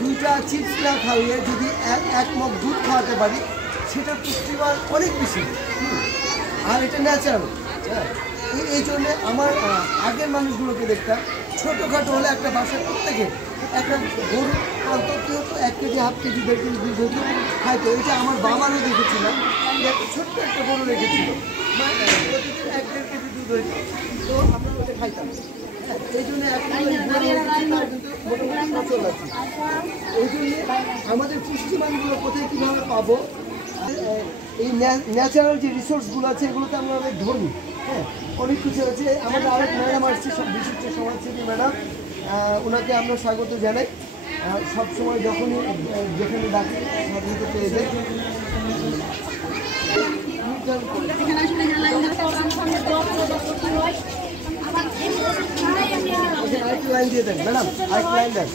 দুইটা চিপস না খাইয়ে যদি এক মগ দুধ খাওয়াতে পারি, সেটা পুষ্টিমান অনেক বেশি। আর এটা ন্যাচারাল। হ্যাঁ, এই জন্যে আমার আগের মানুষগুলোকে দেখতাম ছোটোখাটো হলে একটা বাসার প্রত্যেকে একটা গরু অন্তত হতো 1 কেজি, 1/2 কেজি, 1.5 কেজি দুধ হতো, খাইতো। এটা আমার বাবারও দেখেছিলাম, ছোট্ট একটা গরু রেখেছিল, প্রতিদিন 1-1.5 কেজি দুধ হইতো, তো আমরা ওটা খাইতাম। হ্যাঁ, এই জন্য কিন্তু মোটামুটি সচল আছে। এই জন্যে আমাদের পুষ্টিমানগুলো কোথায় কীভাবে পাবো, এই ন্যাচারাল যে রিসোর্সগুলো আছে এগুলোতে আমরা অনেক ধর্মী। হ্যাঁ, অনেক কিছু আছে। আমাদের আরেক ম্যাডাম আসছে, সব বিশিষ্ট সমাজসেবী ম্যাডাম, ওনাকে আমরা স্বাগত জানাই। সবসময় যখনই যেখানে ডাকি সাথে পেয়ে যাই। আরেকটা লাইন দিয়ে দেন ম্যাডাম, আরেকটা লাইন দেন।